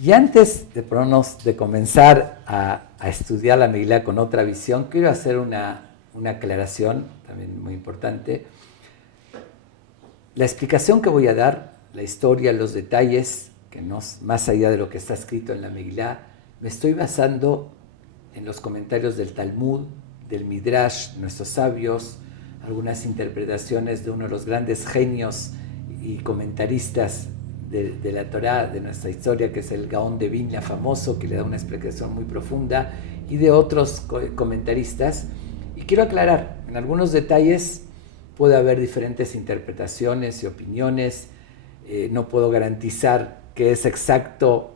Y antes de comenzar a estudiar la Megilá con otra visión, quiero hacer una aclaración también muy importante. La explicación que voy a dar, la historia, los detalles, que no más allá de lo que está escrito en la Megilá, me estoy basando en los comentarios del Talmud, del Midrash, nuestros sabios, algunas interpretaciones de uno de los grandes genios y comentaristas de la Torá, de nuestra historia, que es el Gaón de Vilna famoso, que le da una explicación muy profunda, y de otros comentaristas. Y quiero aclarar, en algunos detalles puede haber diferentes interpretaciones y opiniones, no puedo garantizar que es exacto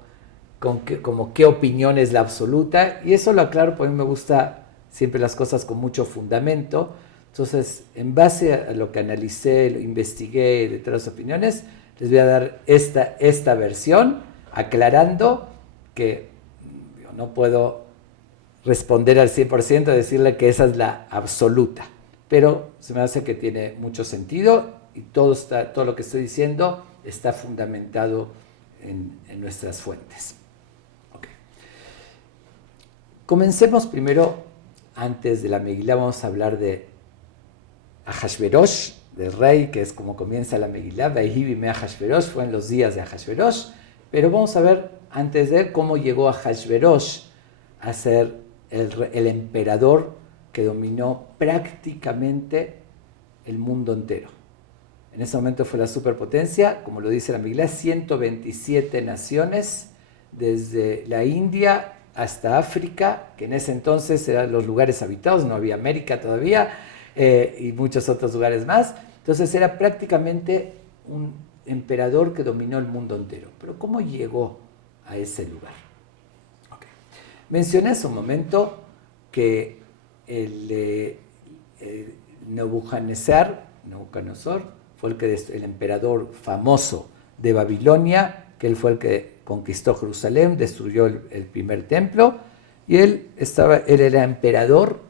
como qué opinión es la absoluta, y eso lo aclaro porque a mí me gusta siempre las cosas con mucho fundamento. Entonces, en base a lo que analicé, lo investigué de todas las opiniones, les voy a dar esta versión, aclarando que yo no puedo responder al 100%, decirle que esa es la absoluta, pero se me hace que tiene mucho sentido y todo lo que estoy diciendo está fundamentado en nuestras fuentes. Okay. Comencemos primero, antes de la Megilá, vamos a hablar de Ahashverosh, del rey, que es como comienza la Megilá. Vayhi bimei Ahashverosh, fue en los días de Ahashverosh, pero vamos a ver antes de él cómo llegó Ahashverosh a ser el emperador que dominó prácticamente el mundo entero. En ese momento fue la superpotencia, como lo dice la Megilá, 127 naciones, desde la India hasta África, que en ese entonces eran los lugares habitados, no había América todavía, y muchos otros lugares más. Entonces era prácticamente un emperador que dominó el mundo entero. Pero ¿cómo llegó a ese lugar? Okay. Mencioné hace un momento que Nabucodonosor fue el emperador famoso de Babilonia, que él fue el que conquistó Jerusalén, destruyó el primer templo, y él era emperador,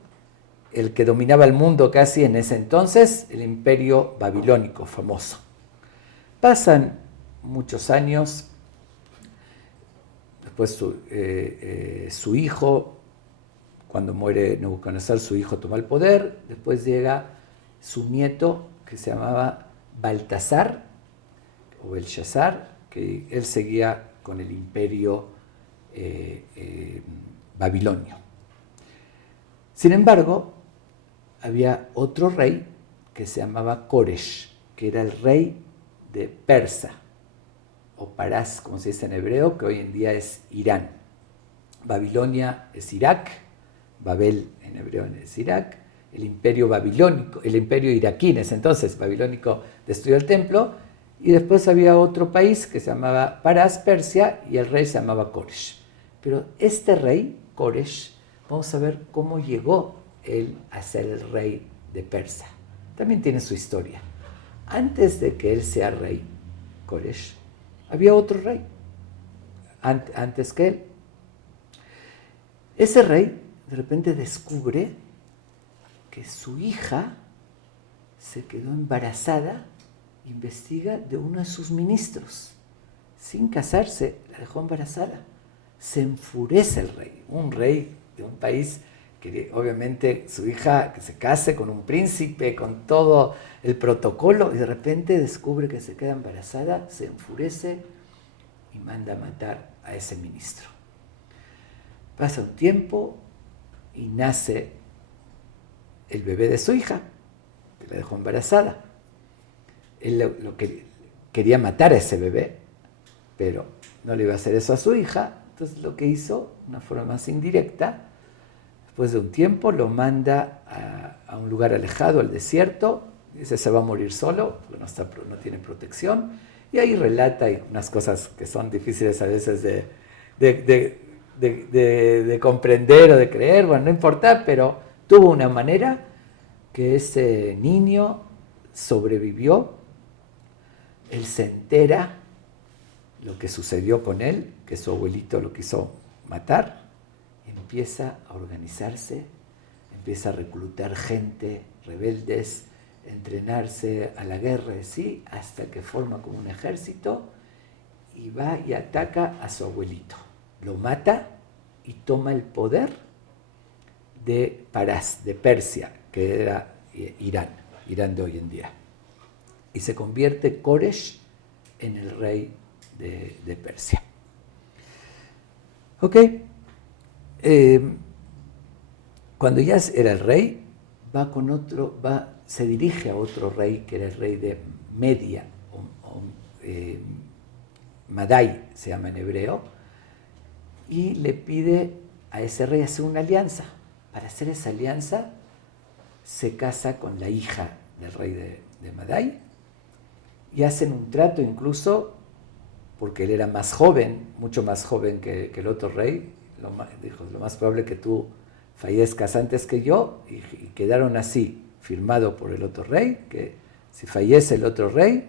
el que dominaba el mundo casi en ese entonces, el imperio babilónico famoso. Pasan muchos años, después su hijo, cuando muere Nabucodonosor, su hijo toma el poder, después llega su nieto, que se llamaba Baltasar, o Belshazzar, que él seguía con el imperio babilonio. Sin embargo, había otro rey que se llamaba Koresh, que era el rey de Persa, o Parás, como se dice en hebreo, que hoy en día es Irán. Babilonia es Irak, Babel en hebreo es Irak, el imperio babilónico, el imperio iraquí en ese entonces, babilónico, destruyó el templo, y después había otro país que se llamaba Parás, Persia, y el rey se llamaba Koresh. Pero este rey, Koresh, vamos a ver cómo llegó él a ser el rey de Persia. También tiene su historia. Antes de que él sea rey, Koresh, había otro rey, antes que él. Ese rey de repente descubre que su hija se quedó embarazada, investiga de uno de sus ministros. Sin casarse, la dejó embarazada. Se enfurece el rey, un rey de un país que obviamente su hija que se case con un príncipe, con todo el protocolo, y de repente descubre que se queda embarazada, se enfurece y manda a matar a ese ministro. Pasa un tiempo y nace el bebé de su hija, que la dejó embarazada. Él quería matar a ese bebé, pero no le iba a hacer eso a su hija. Entonces lo que hizo, de una forma más indirecta, después de un tiempo lo manda a un lugar alejado, al desierto. Dice, se va a morir solo, porque no tiene protección. Y ahí relata unas cosas que son difíciles a veces de comprender o de creer. Bueno, no importa, pero tuvo una manera que ese niño sobrevivió. Él se entera lo que sucedió con él, que su abuelito lo quiso matar, empieza a organizarse, empieza a reclutar gente, rebeldes, entrenarse a la guerra, ¿sí? Hasta que forma como un ejército y va y ataca a su abuelito. Lo mata y toma el poder de Parás, de Persia, que era Irán de hoy en día. Y se convierte Koresh en el rey de Persia. Ok. Cuando ya era el rey, se dirige a otro rey, que era el rey de Media, Madai se llama en hebreo, y le pide a ese rey hacer una alianza. Para hacer esa alianza, se casa con la hija del rey de Madai, y hacen un trato incluso, porque él era más joven, mucho más joven que el otro rey. Dijo, lo más probable que tú fallezcas antes que yo, y quedaron así, firmado por el otro rey, que si fallece el otro rey,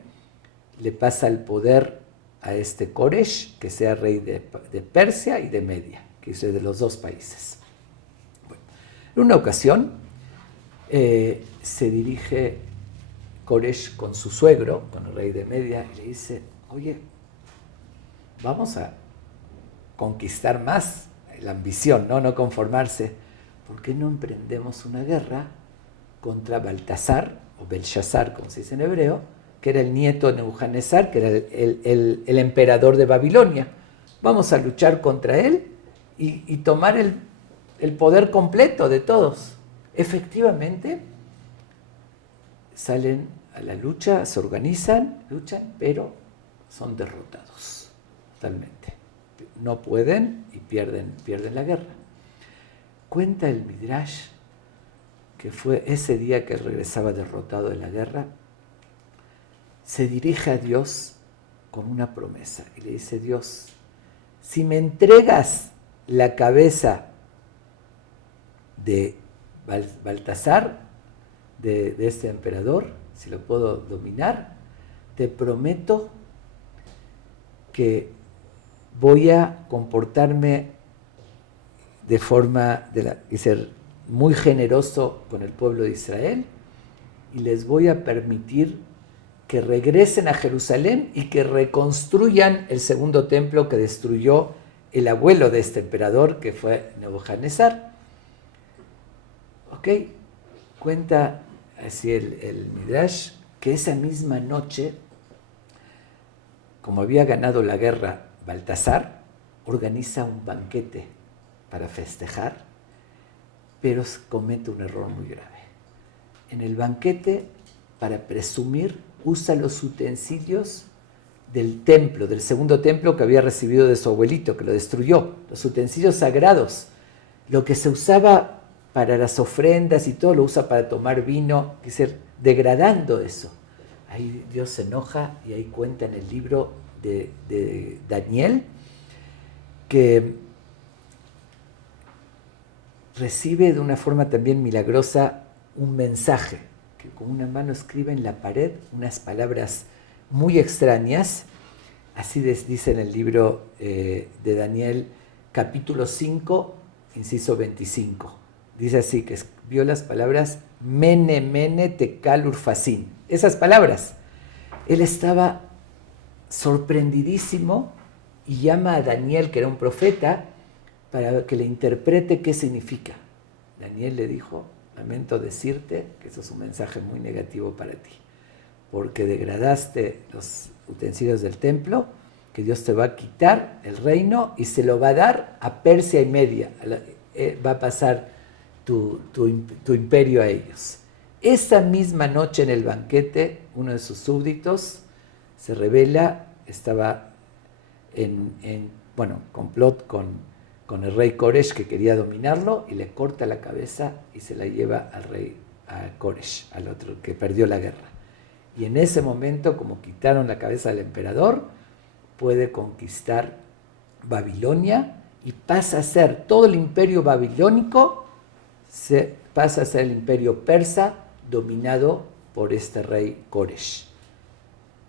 le pasa el poder a este Koresh, que sea rey de Persia y de Media, que es de los dos países. Bueno, en una ocasión se dirige Koresh con su suegro, con el rey de Media, y le dice, oye, vamos a conquistar más, la ambición, no conformarse. ¿Por qué no emprendemos una guerra contra Baltasar, o Belshazzar, como se dice en hebreo, que era el nieto de Nebuchadnezzar, que era el emperador de Babilonia? Vamos a luchar contra él y tomar el poder completo de todos. Efectivamente, salen a la lucha, se organizan, luchan, pero son derrotados totalmente. No pueden y pierden la guerra. Cuenta el Midrash que fue ese día que él regresaba derrotado de la guerra, se dirige a Dios con una promesa y le dice, Dios, si me entregas la cabeza de Baltasar, de este emperador, si lo puedo dominar, te prometo que voy a comportarme de forma y ser muy generoso con el pueblo de Israel, y les voy a permitir que regresen a Jerusalén y que reconstruyan el segundo templo que destruyó el abuelo de este emperador, que fue Nebuchadnezzar. Ok, cuenta así el Midrash, que esa misma noche, como había ganado la guerra Baltasar, organiza un banquete para festejar, pero comete un error muy grave. En el banquete, para presumir, usa los utensilios del templo, del segundo templo que había recibido de su abuelito, que lo destruyó, los utensilios sagrados, lo que se usaba para las ofrendas y todo, lo usa para tomar vino, es decir, degradando eso. Ahí Dios se enoja, y ahí cuenta en el libro de Daniel que recibe de una forma también milagrosa un mensaje, que con una mano escribe en la pared unas palabras muy extrañas. Así dice en el libro de Daniel, capítulo 5, inciso 25. Dice así, que vio las palabras Mene, Mene, Tekel, Urfasin. Esas palabras. Él estaba sorprendidísimo y llama a Daniel, que era un profeta, para que le interprete qué significa. Daniel le dijo, lamento decirte que eso es un mensaje muy negativo para ti, porque degradaste los utensilios del templo, que Dios te va a quitar el reino y se lo va a dar a Persia y Media, va a pasar tu imperio a ellos. Esa misma noche en el banquete, uno de sus súbditos se rebela, estaba en complot con el rey Koresh, que quería dominarlo, y le corta la cabeza y se la lleva al rey, a Koresh, al otro que perdió la guerra. Y en ese momento, como quitaron la cabeza del emperador, puede conquistar Babilonia y pasa a ser todo el imperio babilónico, pasa a ser el imperio persa dominado por este rey Koresh.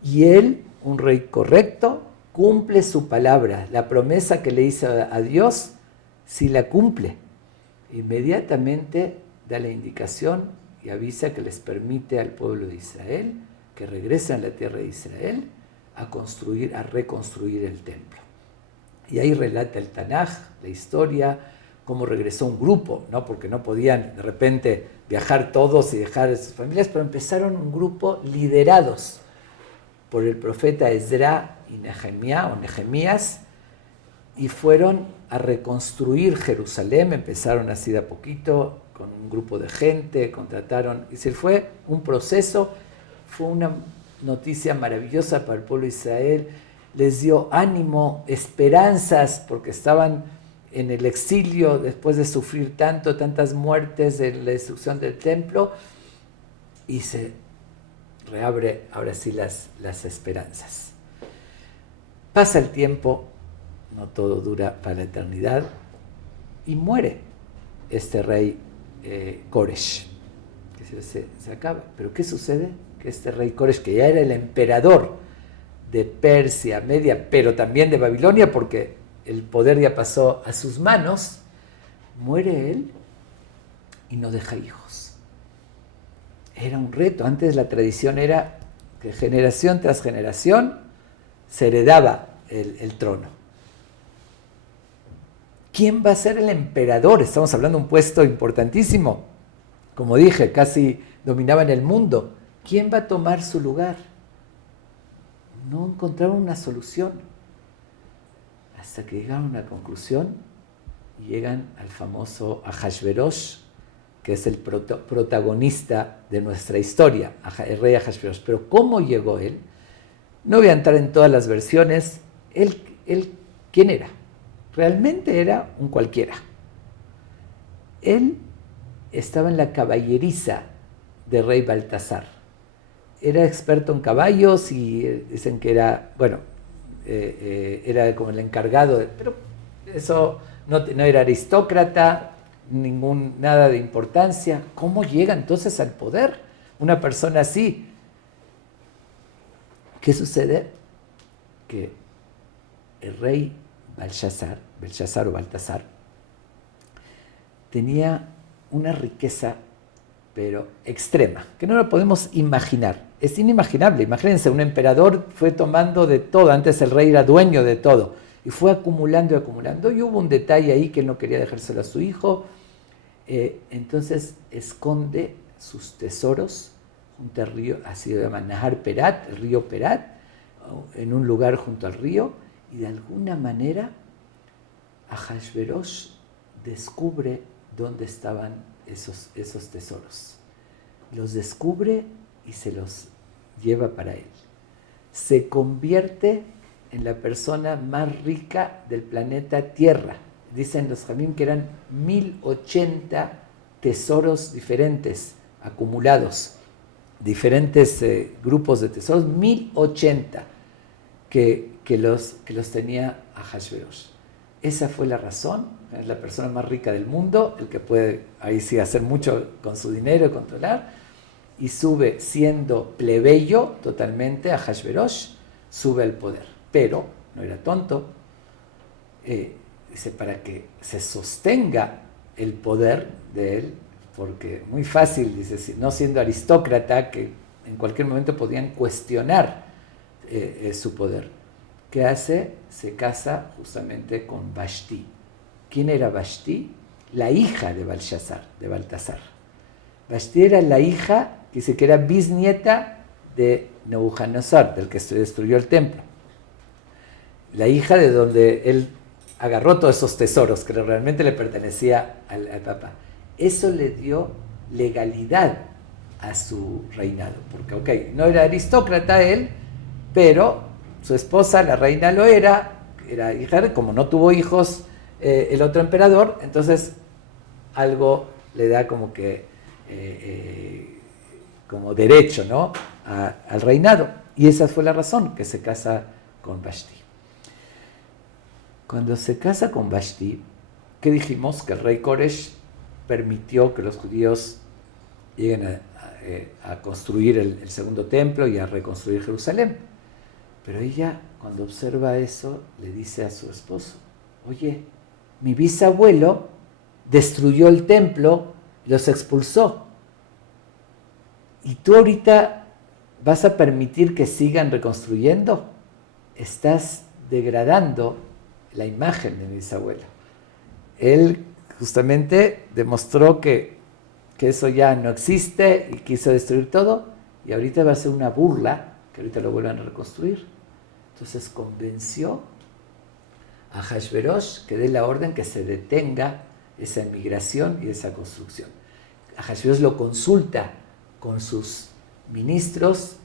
Y él, un rey correcto, cumple su palabra, la promesa que le hizo a Dios, si la cumple. Inmediatamente da la indicación y avisa que les permite al pueblo de Israel que regresen a la tierra de Israel, a reconstruir el templo. Y ahí relata el Tanaj, la historia, cómo regresó un grupo, ¿no? Porque no podían de repente viajar todos y dejar a sus familias, pero empezaron un grupo liderados por el profeta Ezra y Nehemías, y fueron a reconstruir Jerusalén. Empezaron así de a poquito, con un grupo de gente, contrataron, y fue un proceso, fue una noticia maravillosa para el pueblo de Israel, les dio ánimo, esperanzas, porque estaban en el exilio después de sufrir tantas muertes de la destrucción del templo, y se reabre ahora sí las esperanzas. Pasa el tiempo, no todo dura para la eternidad, y muere este rey Koresh, que se acaba. Pero ¿qué sucede? Que este rey Koresh, que ya era el emperador de Persia, Media, pero también de Babilonia, porque el poder ya pasó a sus manos, muere él y no deja hijos. Era un reto. Antes la tradición era que generación tras generación se heredaba el trono. ¿Quién va a ser el emperador? Estamos hablando de un puesto importantísimo. Como dije, casi dominaban el mundo. ¿Quién va a tomar su lugar? No encontraron una solución. Hasta que llegaron a una conclusión y llegan al famoso Ahasverosh, que es el protagonista de nuestra historia, el rey Ahasverosh. Pero ¿cómo llegó él? No voy a entrar en todas las versiones. Él ¿quién era? Realmente era un cualquiera. Él estaba en la caballeriza del rey Baltasar. Era experto en caballos y dicen que era, era como el encargado, pero eso no era aristócrata, nada de importancia. ¿Cómo llega entonces al poder una persona así? ¿Qué sucede? Que el rey Belshazzar o Baltasar, tenía una riqueza, pero extrema, que no lo podemos imaginar. Es inimaginable. Imagínense, un emperador fue tomando de todo. Antes el rey era dueño de todo. Y fue acumulando y acumulando. Y hubo un detalle ahí que él no quería dejárselo a su hijo. Entonces esconde sus tesoros junto al río, así se llama Nahar Perat, el río Perat, en un lugar junto al río. Y de alguna manera Ahasverosh descubre dónde estaban esos tesoros. Los descubre y se los lleva para él. Se convierte en la persona más rica del planeta Tierra. Dicen los Jamim que eran 1080 tesoros diferentes, acumulados, diferentes grupos de tesoros, 1080 que los tenía Ahasverosh. Esa fue la razón. Es la persona más rica del mundo, el que puede ahí sí hacer mucho con su dinero y controlar, y sube siendo plebeyo totalmente. Ahasverosh sube al poder, pero no era tonto. Dice, para que se sostenga el poder de él, porque muy fácil, dice, no siendo aristócrata, que en cualquier momento podían cuestionar su poder. ¿Qué hace? Se casa justamente con Vashti. ¿Quién era Vashti? La hija de Baltasar. Vashti era la hija, dice que era bisnieta de Nebuchadnezzar, del que se destruyó el templo. La hija de donde él agarró todos esos tesoros que realmente le pertenecía al papá. Eso le dio legalidad a su reinado, porque no era aristócrata él, pero su esposa, la reina, lo era hija, como no tuvo hijos el otro emperador, entonces algo le da como que como derecho, ¿no?, al reinado. Y esa fue la razón, que se casa con Vashti. Cuando se casa con Vashti, ¿qué dijimos? Que el rey Koresh permitió que los judíos lleguen a construir el segundo templo y a reconstruir Jerusalén. Pero ella, cuando observa eso, le dice a su esposo: oye, mi bisabuelo destruyó el templo, los expulsó, y tú ahorita vas a permitir que sigan reconstruyendo. estás degradando la imagen de mi bisabuelo. Él justamente demostró que eso ya no existe y quiso destruir todo, y ahorita va a ser una burla, que ahorita lo vuelvan a reconstruir. Entonces convenció a Ahasverosh que dé la orden que se detenga esa emigración y esa construcción. Ahasverosh lo consulta con sus ministros,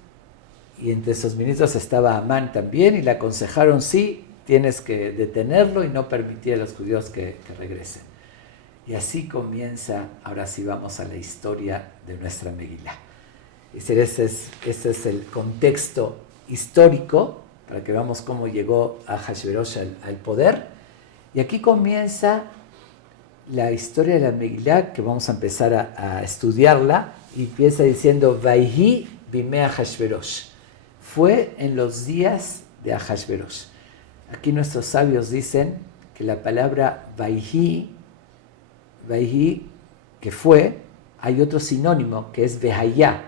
y entre esos ministros estaba Amán también, y le aconsejaron: sí, tienes que detenerlo y no permitir a los judíos que regresen. Y así comienza, ahora sí vamos a la historia de nuestra Megilá. Ese es el contexto histórico, para que veamos cómo llegó Ahasverosh al poder. Y aquí comienza la historia de la Megilá, que vamos a empezar a estudiarla, y empieza diciendo: Vaihi bimei Ahasverosh. Fue en los días de Ahasverosh. Aquí nuestros sabios dicen que la palabra Vaihi, que fue, hay otro sinónimo que es Vehayá.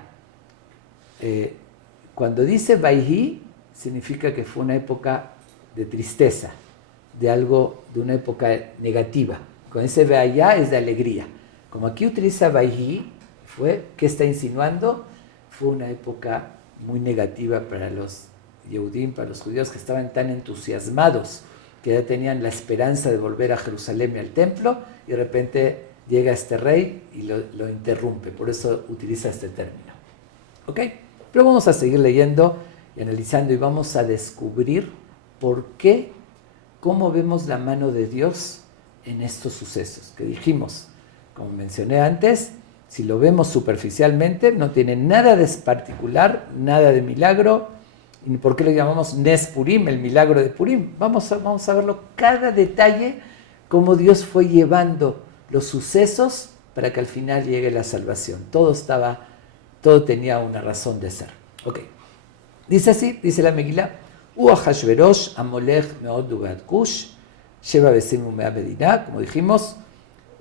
Cuando dice Vaihi, significa que fue una época de tristeza, de una época negativa. Con ese Vehayá es de alegría. Como aquí utiliza Vaihi, ¿qué está insinuando? Fue una época muy negativa para los Yehudim, para los judíos, que estaban tan entusiasmados que ya tenían la esperanza de volver a Jerusalén y al templo, y de repente llega este rey y lo interrumpe. Por eso utiliza este término. ¿Ok? Pero vamos a seguir leyendo y analizando, y vamos a descubrir por qué, cómo vemos la mano de Dios en estos sucesos que dijimos. Como mencioné antes, si lo vemos superficialmente, no tiene nada de particular, nada de milagro. ¿Y por qué lo llamamos Nes Purim, el milagro de Purim? Vamos a verlo cada detalle, cómo Dios fue llevando los sucesos para que al final llegue la salvación. Todo tenía una razón de ser. Ok. Dice así, dice la Megilá: Ahasverosh amolech meod u'gad kush, sheva besim u'mea medina. Como dijimos,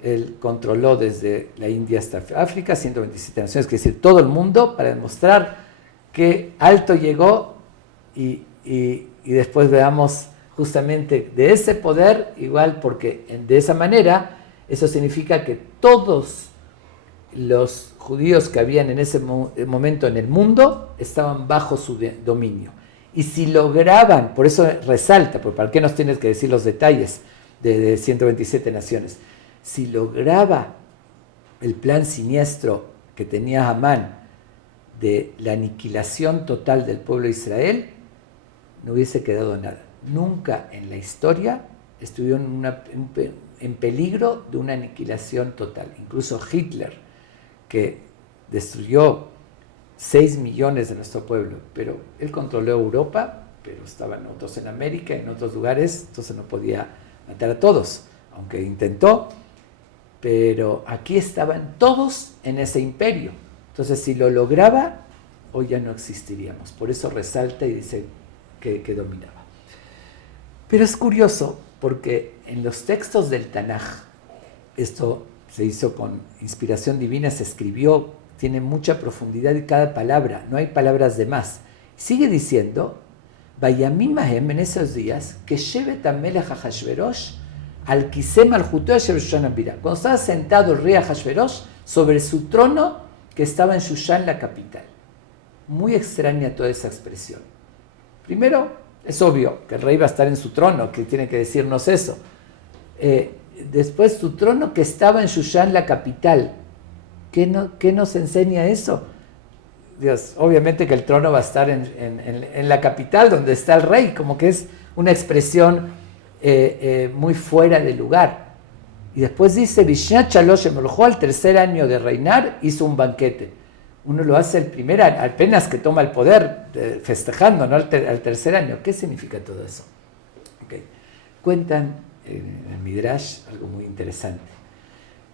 él controló desde la India hasta África, 127 naciones, es decir, todo el mundo, para demostrar que alto llegó, y después veamos justamente de ese poder, igual, porque de esa manera, eso significa que todos los judíos que habían en ese momento en el mundo estaban bajo su dominio. Y si lograban, por eso resalta, porque ¿para qué nos tienes que decir los detalles de 127 naciones? Si lograba el plan siniestro que tenía Amán de la aniquilación total del pueblo de Israel, no hubiese quedado nada. Nunca en la historia estuvieron en peligro de una aniquilación total. Incluso Hitler, que destruyó 6 millones de nuestro pueblo, pero él controló Europa, pero estaban otros en América, en otros lugares, entonces no podía matar a todos, aunque intentó. Pero aquí estaban todos en ese imperio. Entonces, si lo lograba, hoy ya no existiríamos. Por eso resalta y dice que dominaba. Pero es curioso, porque en los textos del Tanaj, esto se hizo con inspiración divina, se escribió, tiene mucha profundidad en cada palabra, no hay palabras de más. Sigue diciendo: Vayamim Mahem, en esos días, que Shevet HaMelech Ahasverosh al Kiseh Malchuto Asher Shushan Abira. Cuando estaba sentado el rey Ahasverosh sobre su trono que estaba en Shushan, la capital. Muy extraña toda esa expresión. Primero, es obvio que el rey va a estar en su trono, que tiene que decirnos eso. Después, su trono que estaba en Shushan, la capital. ¿Qué nos enseña eso? Dios, obviamente que el trono va a estar en la capital, donde está el rey, como que es una expresión muy fuera de lugar. Y después dice: Vishnat Shalosh Emoljo, al tercer año de reinar, hizo un banquete. Uno lo hace el primer año, apenas que toma el poder, festejando, ¿no? Al tercer año. ¿Qué significa todo eso? Okay. Cuentan en el Midrash algo muy interesante.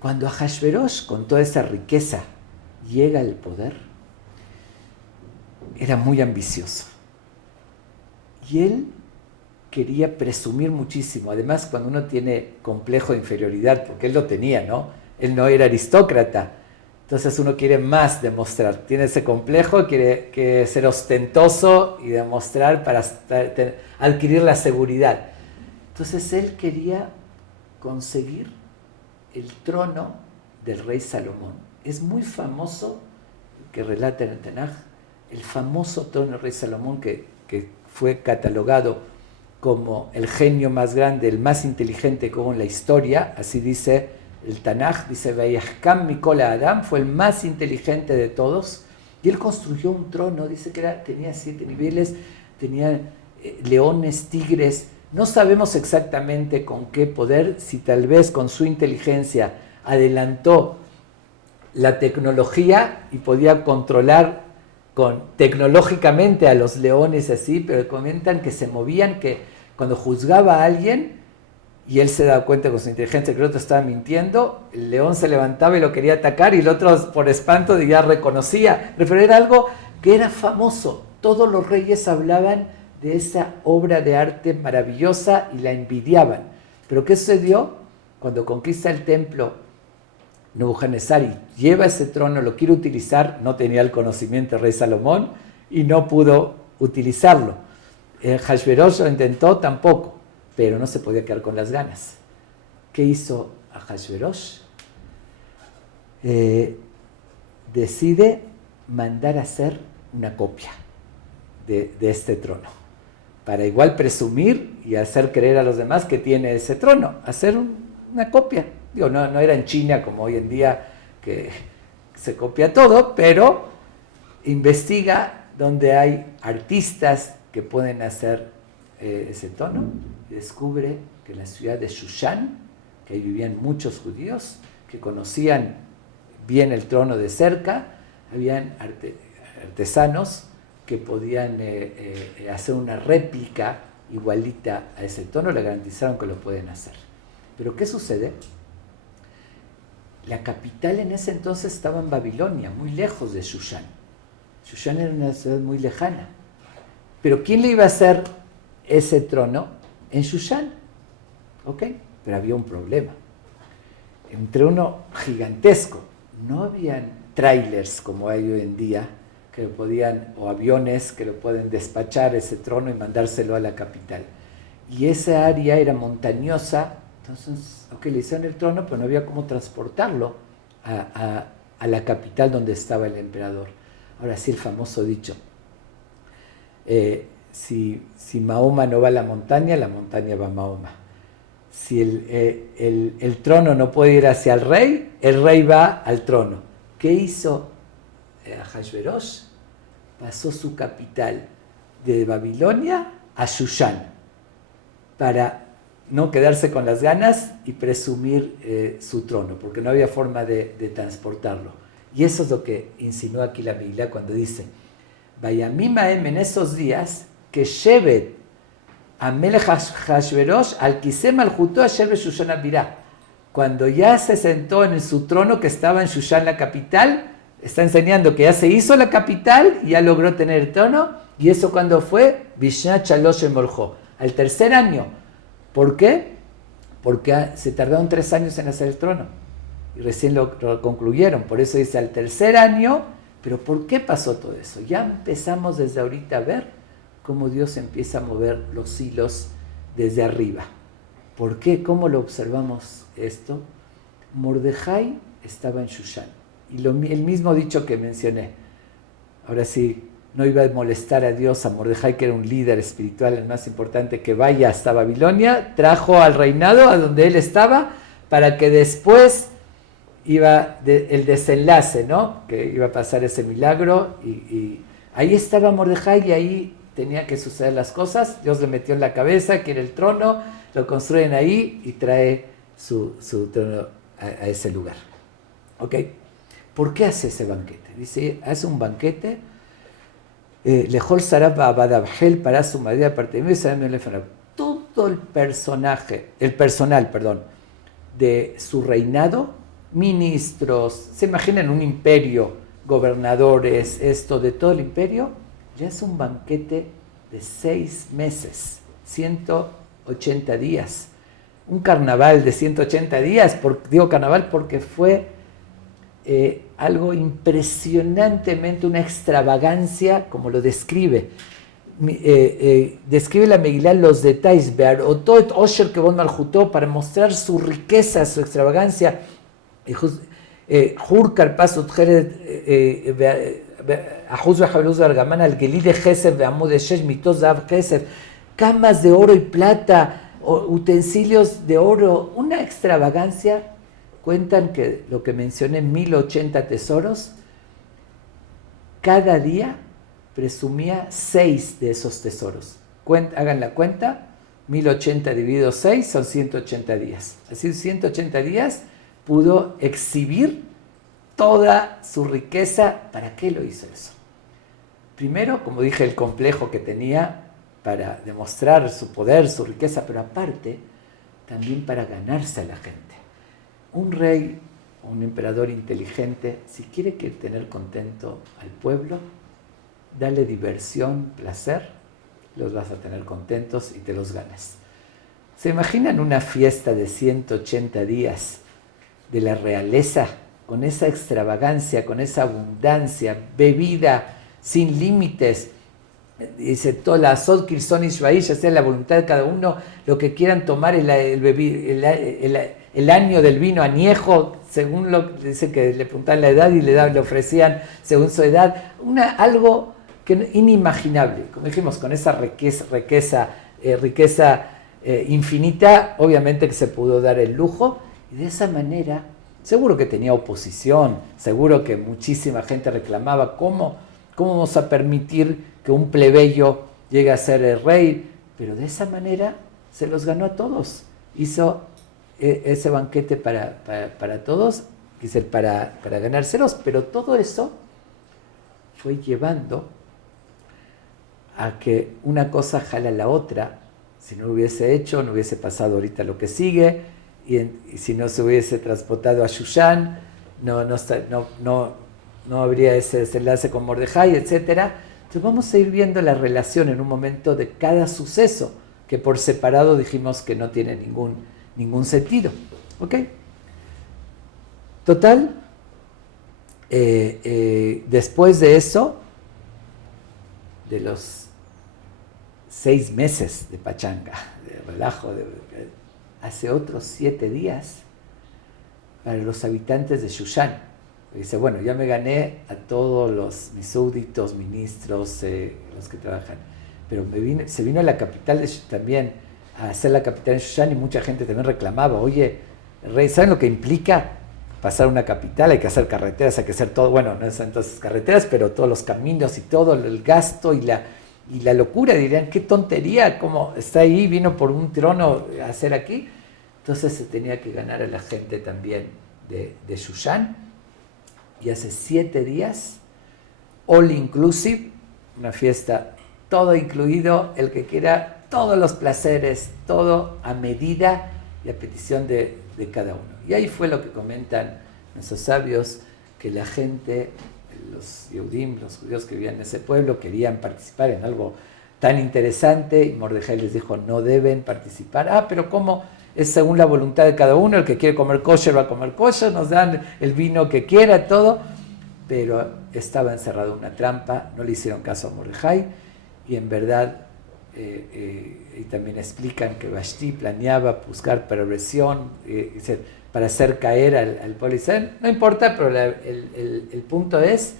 Cuando Ahasverosh, con toda esa riqueza, llega al poder, era muy ambicioso. Y él quería presumir muchísimo. Además, cuando uno tiene complejo de inferioridad, porque él lo tenía, ¿no? Él no era aristócrata, Entonces uno quiere más demostrar, tiene ese complejo, quiere ser ostentoso y demostrar para adquirir la seguridad. Entonces él quería conseguir el trono del rey Salomón. Es muy famoso, que relata en el Tanaj, el famoso trono del rey Salomón que fue catalogado como el genio más grande, el más inteligente que hubo en la historia, así dice el Tanaj, dice Vayahkam Mikol Adam, fue el más inteligente de todos, y él construyó un trono, dice que tenía 7 niveles, tenía leones, tigres, no sabemos exactamente con qué poder, si tal vez con su inteligencia adelantó la tecnología y podía controlar tecnológicamente a los leones así, pero comentan que se movían, que cuando juzgaba a alguien y él se daba cuenta con su inteligencia que el otro estaba mintiendo, el león se levantaba y lo quería atacar y el otro por espanto ya reconocía. Pero era algo que era famoso. Todos los reyes hablaban de esa obra de arte maravillosa y la envidiaban. Pero ¿qué sucedió? Cuando conquista el templo Nebuchadnezzar y lleva ese trono, lo quiere utilizar, no tenía el conocimiento del rey Salomón y no pudo utilizarlo. Hashverosh lo intentó tampoco, pero no se podía quedar con las ganas. ¿Qué hizo Hashverosh? Decide mandar a hacer una copia de este trono, para igual presumir y hacer creer a los demás que tiene ese trono, hacer una copia. Digo, no era en China como hoy en día que se copia todo, pero investiga donde hay artistas que pueden hacer ese tono y descubre que en la ciudad de Shushan, que ahí vivían muchos judíos que conocían bien el trono de cerca, habían artesanos que podían hacer una réplica igualita a ese tono, le garantizaron que lo pueden hacer. Pero ¿qué sucede? La capital en ese entonces estaba en Babilonia, muy lejos de Shushan. Shushan era una ciudad muy lejana. Pero ¿quién le iba a hacer ese trono? En Shushan. ¿Ok? Pero había un problema. Un trono gigantesco. No habían trailers como hay hoy en día, que lo podían, o aviones que lo pueden despachar ese trono y mandárselo a la capital. Y esa área era montañosa. Entonces, le hicieron el trono, pero no había cómo transportarlo a la capital donde estaba el emperador. Ahora sí, el famoso dicho, si Mahoma no va a la montaña va a Mahoma. Si el trono no puede ir hacia el rey va al trono. ¿Qué hizo Hashverosh? Pasó su capital de Babilonia a Shushan, para no quedarse con las ganas y presumir su trono, porque no había forma de transportarlo. Y eso es lo que insinúa aquí la Biblia cuando dice, Vayamimaem, en esos días, que Shevet Amelech Hashverosh al Kisem Malchutó Asher Shushan Abirá. Cuando ya se sentó en su trono que estaba en Shushan, la capital, está enseñando que ya se hizo la capital y ya logró tener el trono. Y eso cuando fue Bishna Chalosh Morjó, al tercer año. ¿Por qué? Porque se tardaron 3 años en hacer el trono y recién lo concluyeron. Por eso dice al tercer año. Pero ¿por qué pasó todo eso? Ya empezamos desde ahorita a ver cómo Dios empieza a mover los hilos desde arriba. ¿Por qué? ¿Cómo lo observamos esto? Mordejai estaba en Shushan. Y el mismo dicho que mencioné. Ahora sí, no iba a molestar a Dios, a Mordejai, que era un líder espiritual, el más importante, que vaya hasta Babilonia, trajo al reinado a donde él estaba, para que después iba el desenlace, ¿no? Que iba a pasar ese milagro, y ahí estaba Mordejai, y ahí tenía que suceder las cosas. Dios le metió en la cabeza, quiere el trono, lo construyen ahí, y trae su trono a ese lugar. ¿Ok? ¿Por qué hace ese banquete? Dice, hace un banquete, Lejol Sarab Abadabhel para su madera parte de mí, todo el personal, de su reinado, ministros, se imaginan un imperio, gobernadores, esto de todo el imperio, ya es un banquete de 6 meses, 180 días. Un carnaval de 180 días, digo carnaval porque fue algo impresionantemente, una extravagancia, como lo describe. Describe la Megilá los detalles, Be'arotot Osher Kevod Malchutó, para mostrar su riqueza, su extravagancia. Hur Karpasut Jered Ahuz Be'Javeluz Bergamán al Gelí de Gesef Be'amud de Shesh Mitos Zav Gesef, camas de oro y plata, utensilios de oro, una extravagancia. Cuentan que lo que mencioné, 1080 tesoros, cada día presumía 6 de esos tesoros. Hagan la cuenta, 1080 dividido 6 son 180 días. Así 180 días pudo exhibir toda su riqueza. ¿Para qué lo hizo eso? Primero, como dije, el complejo que tenía para demostrar su poder, su riqueza, pero aparte, también para ganarse a la gente. Un rey o un emperador inteligente, si quiere tener contento al pueblo, dale diversión, placer, los vas a tener contentos y te los ganas. ¿Se imaginan una fiesta de 180 días de la realeza, con esa extravagancia, con esa abundancia, bebida sin límites? Dice, toda la Sod Kirson Ishvaí, ya sea la voluntad de cada uno, lo que quieran tomar, el año del vino añejo, según lo que dice, que le preguntaban la edad y le ofrecían según su edad, algo que inimaginable. Como dijimos, con esa riqueza infinita, obviamente que se pudo dar el lujo, y de esa manera, seguro que tenía oposición, seguro que muchísima gente reclamaba, ¿cómo vamos a permitir que un plebeyo llegue a ser el rey? Pero de esa manera se los ganó a todos. Hizo ese banquete para todos, para ganárselos, pero todo eso fue llevando a que una cosa jala a la otra. Si no lo hubiese hecho, no hubiese pasado ahorita lo que sigue, y si no se hubiese transportado a Shushan, no habría ese desenlace con Mordejai, etc. Entonces vamos a ir viendo la relación en un momento de cada suceso, que por separado dijimos que no tiene ningún sentido. ¿Ok? Total, después de eso, de los 6 meses de pachanga, de relajo, hace otros 7 días para los habitantes de Shushan. Dice, bueno, ya me gané a todos mis súbditos, ministros, los que trabajan, pero se vino a la capital también a hacer la capital en Shushan, y mucha gente también reclamaba, oye, rey, ¿saben lo que implica pasar una capital? Hay que hacer carreteras, hay que hacer todo, bueno, no son entonces carreteras, pero todos los caminos y todo el gasto y la locura. Dirían, qué tontería, como está ahí, vino por un trono a hacer aquí. Entonces se tenía que ganar a la gente también de Shushan, y hace 7 días, all inclusive, una fiesta, todo incluido, el que quiera, todos los placeres, todo a medida y a petición de cada uno. Y ahí fue lo que comentan nuestros sabios, que la gente, los Yehudim, los judíos que vivían en ese pueblo, querían participar en algo tan interesante, y Mordejai les dijo, no deben participar. Pero ¿cómo? Es según la voluntad de cada uno, el que quiere comer kosher va a comer kosher, nos dan el vino que quiera, todo, pero estaba encerrado en una trampa, no le hicieron caso a Mordejai, y en verdad, y también explican que Vashti planeaba buscar perversión, para hacer caer al pueblo Israel. No importa, pero el punto es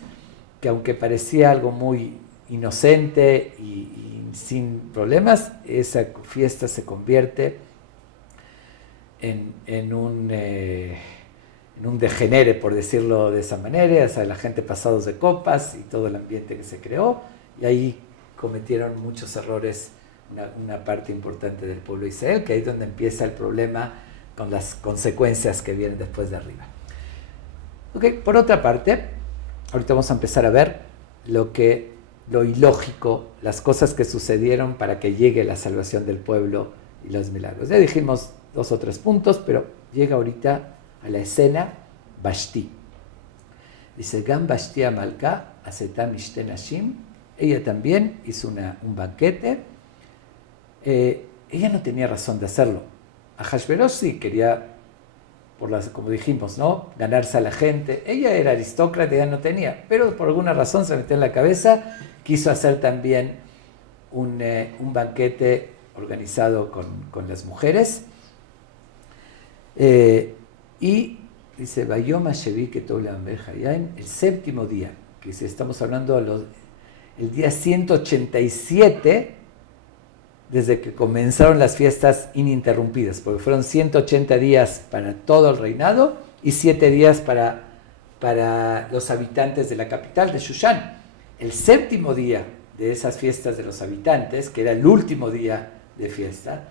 que aunque parecía algo muy inocente y sin problemas, esa fiesta se convierte en un degenere, por decirlo de esa manera, o sea, la gente pasados de copas y todo el ambiente que se creó, y ahí cometieron muchos errores una parte importante del pueblo de Israel, que ahí es donde empieza el problema con las consecuencias que vienen después de arriba. Okay. Por otra parte, ahorita vamos a empezar a ver lo ilógico, las cosas que sucedieron para que llegue la salvación del pueblo y los milagros. Ya dijimos 2 o 3 puntos, pero llega ahorita a la escena Vashti. Dice, Gam Vashti Amalka, Asetam Ishte Nashim. Ella también hizo un banquete. Ella no tenía razón de hacerlo. Ahashverosh sí quería como dijimos, ¿no? Ganarse a la gente. Ella era aristócrata, ya no tenía, pero por alguna razón se metió en la cabeza, quiso hacer también un banquete organizado con las mujeres. Y dice, Bayoma Shevi Ketol Hayaim, el séptimo día, que si estamos hablando el día 187, desde que comenzaron las fiestas ininterrumpidas, porque fueron 180 días para todo el reinado y 7 días para los habitantes de la capital, de Shushan. El séptimo día de esas fiestas de los habitantes, que era el último día de fiesta,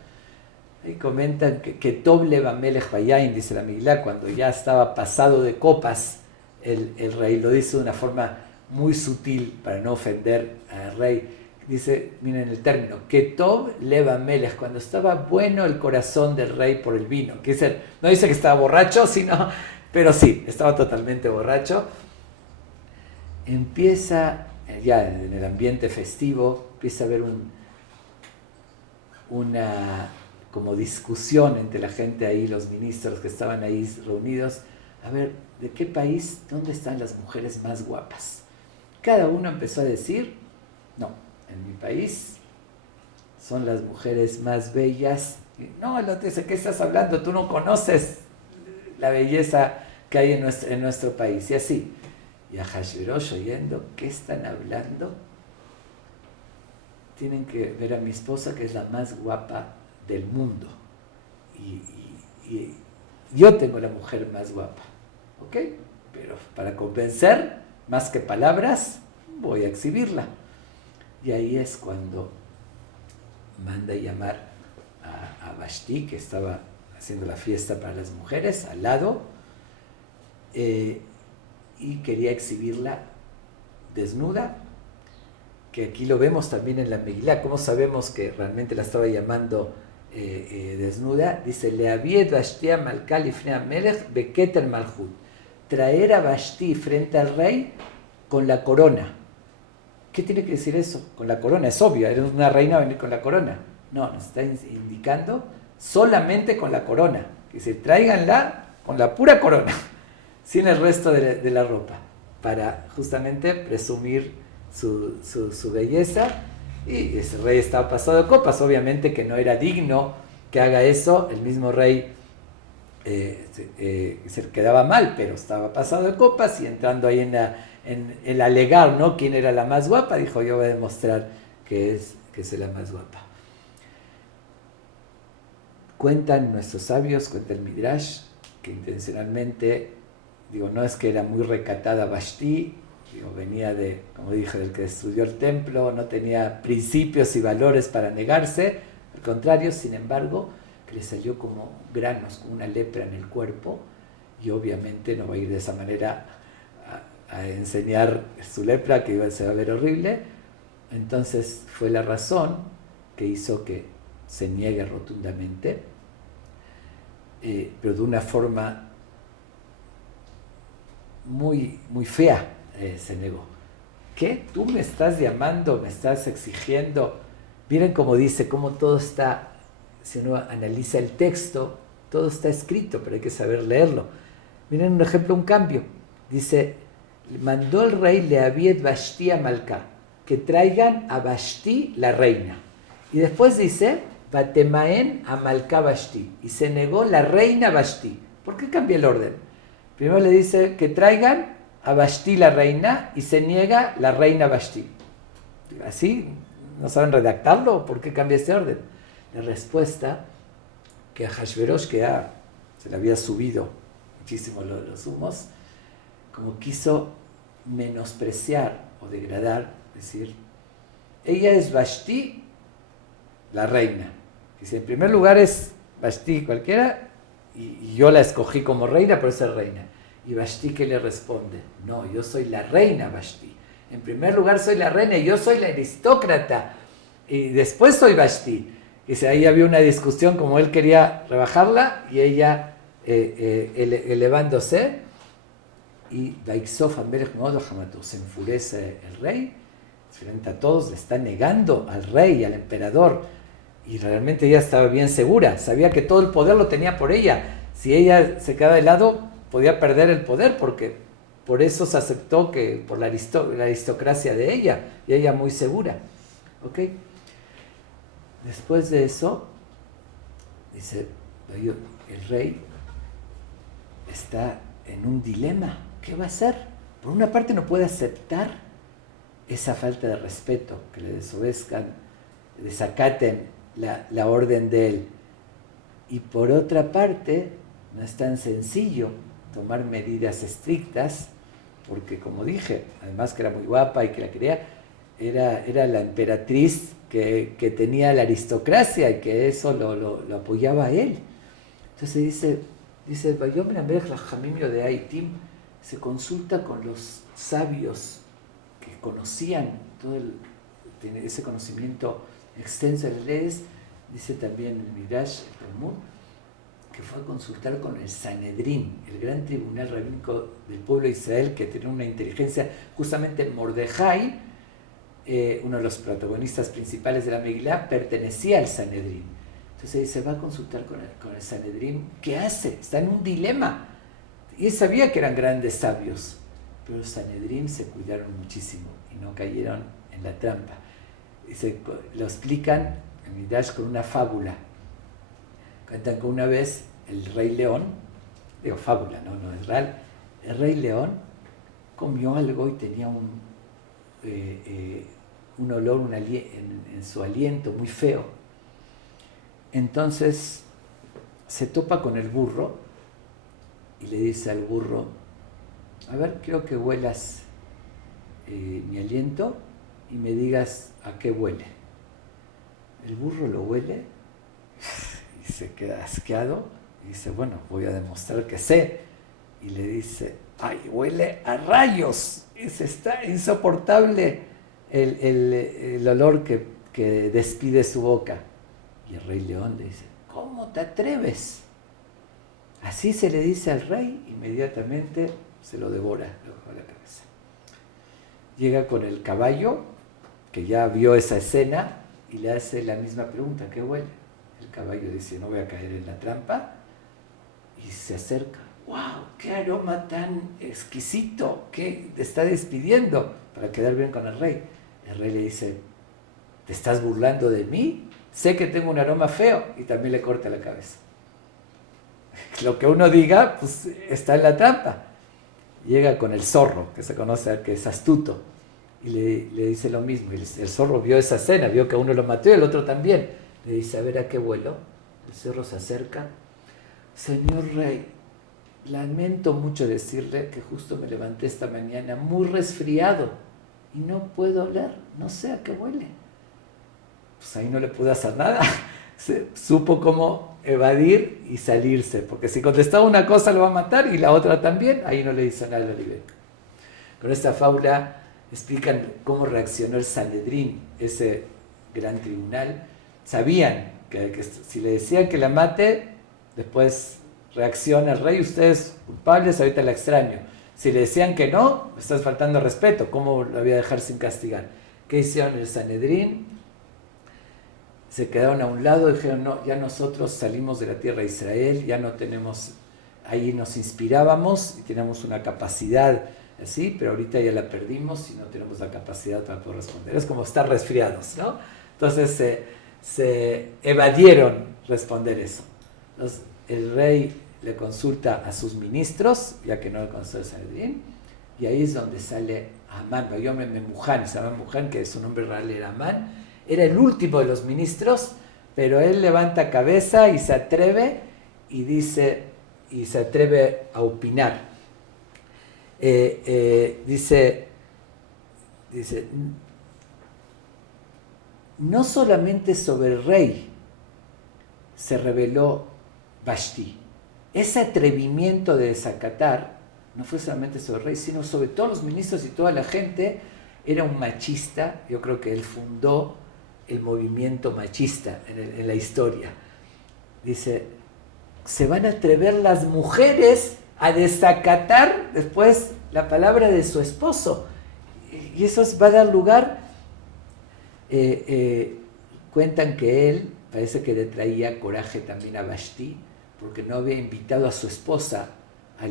y comentan que Tov Leva Melech Bayain, dice la Migilá, cuando ya estaba pasado de copas el rey, lo dice de una forma muy sutil para no ofender al rey. Dice, miren el término, que Tov Leva Melech, cuando estaba bueno el corazón del rey por el vino. No dice que estaba borracho, pero sí, estaba totalmente borracho. Empieza, ya en el ambiente festivo, empieza a haber una como discusión entre la gente ahí, los ministros que estaban ahí reunidos. A ver, ¿de qué país, dónde están las mujeres más guapas? Cada uno empezó a decir, no, en mi país son las mujeres más bellas. No, el otro dice, ¿qué estás hablando? Tú no conoces la belleza que hay en nuestro país. Y así. Y a Hashverosh oyendo, ¿qué están hablando? Tienen que ver a mi esposa, que es la más guapa del mundo. Y yo tengo la mujer más guapa. ¿Ok? Pero para convencer, más que palabras, voy a exhibirla. Y ahí es cuando manda llamar a Vashti, que estaba haciendo la fiesta para las mujeres, al lado, y quería exhibirla desnuda, que aquí lo vemos también en la Megilá. ¿Cómo sabemos que realmente la estaba llamando desnuda? Dice, Leavied Vashti Malka lifnei Melech beketer malchut. Traer a Vashti frente al rey con la corona. ¿Qué tiene que decir eso? Con la corona, es obvio, era una reina venir con la corona. No, nos está indicando solamente con la corona. Que se tráiganla con la pura corona, sin el resto de la ropa, para justamente presumir su belleza. Y ese rey estaba pasado de copas, obviamente que no era digno que haga eso. El mismo rey se quedaba mal, pero estaba pasado de copas, y entrando ahí en el alegar, ¿no?, quién era la más guapa, dijo, yo voy a demostrar que es la más guapa. Cuentan nuestros sabios, cuenta el Midrash, que intencionalmente, no es que era muy recatada Vashti, venía como dije, del que destruyó el templo, no tenía principios y valores para negarse, al contrario, sin embargo, que le salió como granos, como una lepra en el cuerpo, y obviamente no va a ir de esa manera a enseñar su lepra, que se va a ver horrible. Entonces fue la razón que hizo que se niegue rotundamente, pero de una forma muy, muy fea. Se negó. ¿Qué? ¿Tú me estás llamando, me estás exigiendo? Miren cómo dice, cómo todo está, si uno analiza el texto, todo está escrito, pero hay que saber leerlo. Miren un ejemplo, un cambio. Dice, mandó el rey Leavied Vashti a Malka, que traigan a Vashti la reina. Y después dice, Batemaen a Malka Vashti, y se negó la reina Vashti. ¿Por qué cambia el orden? Primero le dice que traigan a Vashti la reina, y se niega la reina Vashti. ¿Así? ¿No saben redactarlo? ¿Por qué cambia este orden? La respuesta, que a Hashverosh, que se le había subido muchísimo los humos, como quiso menospreciar o degradar, decir, ella es Vashti, la reina. Dice, en primer lugar es Vashti cualquiera, y yo la escogí como reina, pero es reina. Y Vashti, ¿qué le responde? No, yo soy la reina Vashti. En primer lugar soy la reina y yo soy la aristócrata. Y después soy Vashti. Dice, ahí había una discusión, como él quería rebajarla, y ella elevándose. Y Vaiksof Amelech Meod Hamato, se enfurece el rey, frente a todos, le está negando al rey, al emperador. Y realmente ella estaba bien segura, sabía que todo el poder lo tenía por ella. Si ella se quedaba de lado, podía perder el poder, porque por eso se aceptó que por la aristocracia de ella, y ella muy segura. ¿Ok? Después de eso, dice, el rey está en un dilema. ¿Qué va a hacer? Por una parte no puede aceptar esa falta de respeto, que le desobedezcan, desacaten la orden de él. Y por otra parte, no es tan sencillo tomar medidas estrictas, porque como dije, además que era muy guapa y que la quería, era la emperatriz que tenía la aristocracia y que eso lo apoyaba a él. Entonces dice Vayomer Amelech Lajamim de Aitim, se consulta con los sabios que conocían ese conocimiento extenso de las leyes. Dice también el Midrash, el Talmud, que fue a consultar con el Sanedrín, el gran tribunal rabínico del pueblo de Israel, que tenía una inteligencia. Justamente Mordejai, uno de los protagonistas principales de la Megilá, pertenecía al Sanedrín. Entonces se va a consultar con el Sanedrín. ¿Qué hace? Está en un dilema. Y él sabía que eran grandes sabios, pero los Sanedrín se cuidaron muchísimo y no cayeron en la trampa. Lo explican en Midrash con una fábula. Cuentan que una vez el rey león, digo fábula, no es real, el rey león comió algo y tenía un olor en su aliento muy feo. Entonces se topa con el burro y le dice al burro, a ver, quiero que huelas mi aliento y me digas a qué huele. El burro lo huele y se queda asqueado y dice, bueno, voy a demostrar que sé. Y le dice, ay, huele a rayos. Está insoportable el olor que despide su boca. Y el rey león le dice, ¿cómo te atreves? Así se le dice al rey, inmediatamente se lo devora, le baja la cabeza. Llega con el caballo, que ya vio esa escena, y le hace la misma pregunta, ¿qué huele? El caballo dice, no voy a caer en la trampa, y se acerca. ¡Wow! ¡Qué aroma tan exquisito! ¿Qué te está despidiendo? Para quedar bien con el rey. El rey le dice, ¿te estás burlando de mí? Sé que tengo un aroma feo, y también le corta la cabeza. Lo que uno diga, pues está en la trampa. Llega con el zorro, que se conoce, que es astuto, y le dice lo mismo. Y el zorro vio esa escena, vio que uno lo mató y el otro también. Le dice, a ver, ¿a qué vuelo? El zorro se acerca. Señor rey, lamento mucho decirle que justo me levanté esta mañana muy resfriado y no puedo oler, no sé a qué huele. Pues ahí no le pude hacer nada. Supo cómo evadir y salirse, porque si contestaba una cosa lo va a matar y la otra también, ahí no le hizo nada al Oliver. Con esta fábula explican cómo reaccionó el Sanedrín, ese gran tribunal. Sabían que si le decían que la mate, después reacciona el rey, ustedes culpables, ahorita la extraño. Si le decían que no, me estás faltando respeto, ¿cómo lo voy a dejar sin castigar? ¿Qué hicieron el Sanedrín? Se quedaron a un lado y dijeron, no, ya nosotros salimos de la tierra de Israel, ya no tenemos, ahí nos inspirábamos y teníamos una capacidad así, pero ahorita ya la perdimos y no tenemos la capacidad para poder responder. Es como estar resfriados, ¿no? Entonces se evadieron responder eso. Entonces, el rey le consulta a sus ministros, ya que no le consultó el Sanedrín, y ahí es donde sale Amán, Vayomer Memuján, se llama Memuján, que su nombre real era Amán. Era el último de los ministros, pero él levanta cabeza y se atreve y dice, y se atreve a opinar. Dice, no solamente sobre el rey se rebeló Vashti. Ese atrevimiento de desacatar no fue solamente sobre el rey, sino sobre todos los ministros y toda la gente. Era un machista, yo creo que él fundó el movimiento machista en la historia. Dice, se van a atrever las mujeres a desacatar después la palabra de su esposo. Y eso va a dar lugar, cuentan que él, parece que le traía coraje también a Vashti, porque no había invitado a su esposa a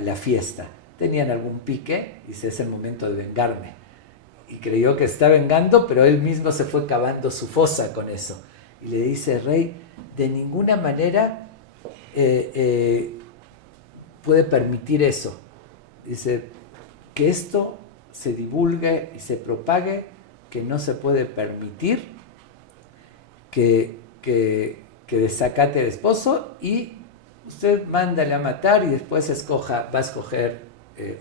la fiesta. Tenían algún pique y dice, es el momento de vengarme. Y creyó que está vengando, pero él mismo se fue cavando su fosa con eso. Y le dice, rey, de ninguna manera puede permitir eso. Dice, que esto se divulgue y se propague, que no se puede permitir que desacate el esposo, y usted mándale a matar y después va a escoger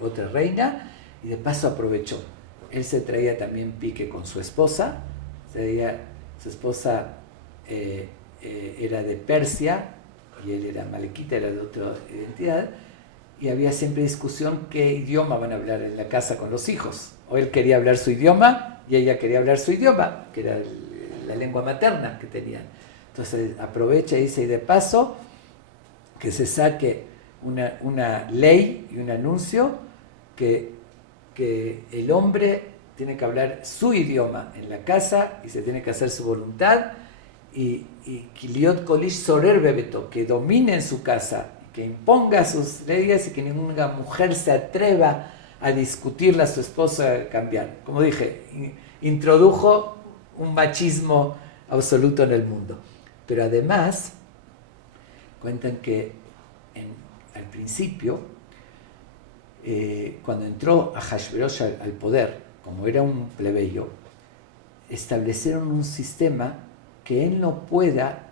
otra reina. Y de paso aprovechó. Él se traía también pique con su esposa. Su esposa era de Persia y él era malequita, era de otra identidad. Y había siempre discusión qué idioma van a hablar en la casa con los hijos. O él quería hablar su idioma y ella quería hablar su idioma, que era la lengua materna que tenían. Entonces aprovecha y dice, y de paso, que se saque una ley y un anuncio que el hombre tiene que hablar su idioma en la casa y se tiene que hacer su voluntad, y Kiliot Kolish Sorer Bebeto, que domine en su casa, que imponga sus leyes y que ninguna mujer se atreva a discutirle a su esposa a cambiar. Como dije, introdujo un machismo absoluto en el mundo. Pero además, cuentan que al principio, cuando entró Ahasverosh al poder, como era un plebeyo, establecieron un sistema que él no pueda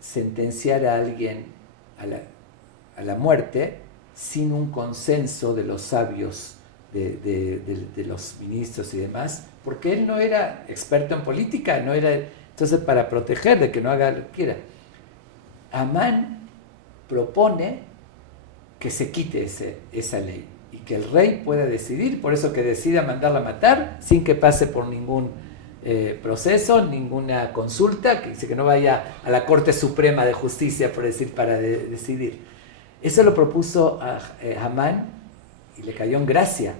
sentenciar a alguien a la muerte sin un consenso de los sabios, de los ministros y demás, porque él no era experto en política, no era. Entonces, para proteger de que no haga lo que quiera, Amán propone que se quite esa ley y que el rey pueda decidir, por eso que decida mandarla a matar sin que pase por ningún proceso, ninguna consulta, que dice que no vaya a la Corte Suprema de Justicia, por decir, para decidir. Eso lo propuso a Amán y le cayó en gracia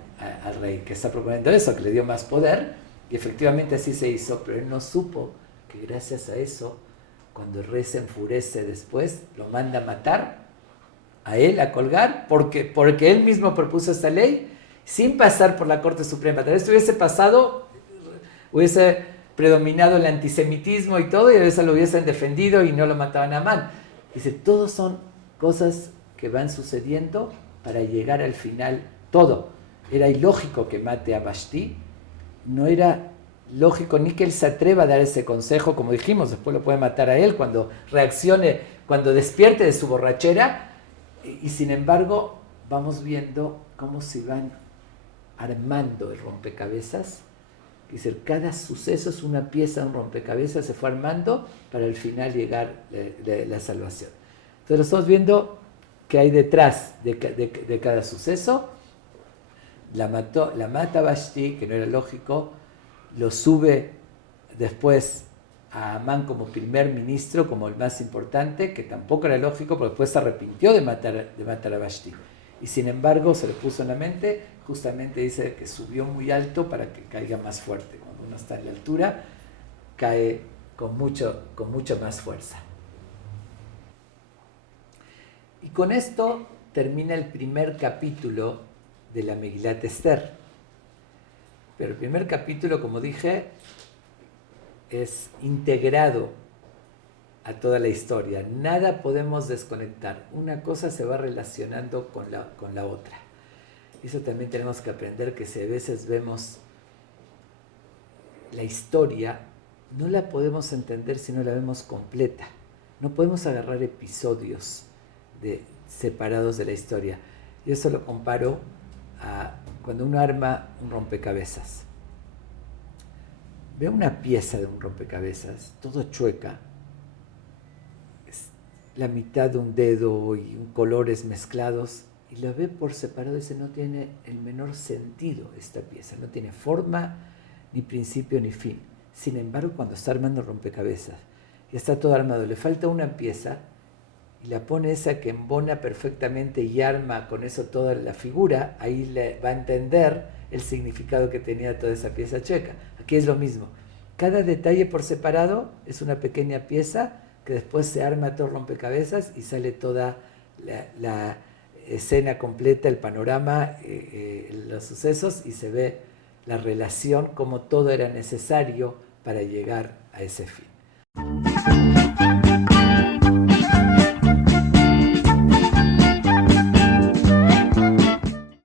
al rey, que está proponiendo eso, que le dio más poder, y efectivamente así se hizo, pero él no supo que gracias a eso, cuando el rey se enfurece después, lo manda a matar a él, a colgar, porque él mismo propuso esta ley, sin pasar por la Corte Suprema. Tal vez hubiese pasado, hubiese predominado el antisemitismo y todo, y a veces lo hubiesen defendido y no lo mataban a Amán. Dice, todos son cosas que van sucediendo para llegar al final. Todo. Era ilógico que mate a Vashti, no era lógico ni que él se atreva a dar ese consejo, como dijimos, después lo puede matar a él cuando reaccione, cuando despierte de su borrachera, y sin embargo vamos viendo cómo se van armando el rompecabezas. Es decir, cada suceso es una pieza de un rompecabezas, se fue armando para al final llegar la salvación. Entonces lo estamos viendo que hay detrás de cada suceso. La mata Vashti, que no era lógico, lo sube después a Amán como primer ministro, como el más importante, que tampoco era lógico, porque después se arrepintió de matar a Vashti. Y sin embargo se le puso en la mente, justamente dice que subió muy alto para que caiga más fuerte. Cuando uno está en la altura, cae con mucha más fuerza. Y con esto termina el primer capítulo de la Megilat Esther. Pero el primer capítulo, como dije, es integrado a toda la historia. Nada podemos desconectar. Una cosa se va relacionando con la otra. Eso también tenemos que aprender, que si a veces vemos la historia, no la podemos entender si no la vemos completa. No podemos agarrar episodios separados de la historia. Y eso lo comparo a cuando uno arma un rompecabezas. Ve una pieza de un rompecabezas, todo chueca, es la mitad de un dedo y colores mezclados, y la ve por separado y dice, no tiene el menor sentido esta pieza, no tiene forma, ni principio, ni fin. Sin embargo, cuando está armando rompecabezas, y está todo armado, le falta una pieza, y la pone esa que embona perfectamente y arma con eso toda la figura, ahí le va a entender el significado que tenía toda esa pieza chueca. Aquí es lo mismo. Cada detalle por separado es una pequeña pieza, que después se arma todo el rompecabezas y sale toda la escena completa, el panorama, los sucesos, y se ve la relación, como todo era necesario para llegar a ese fin.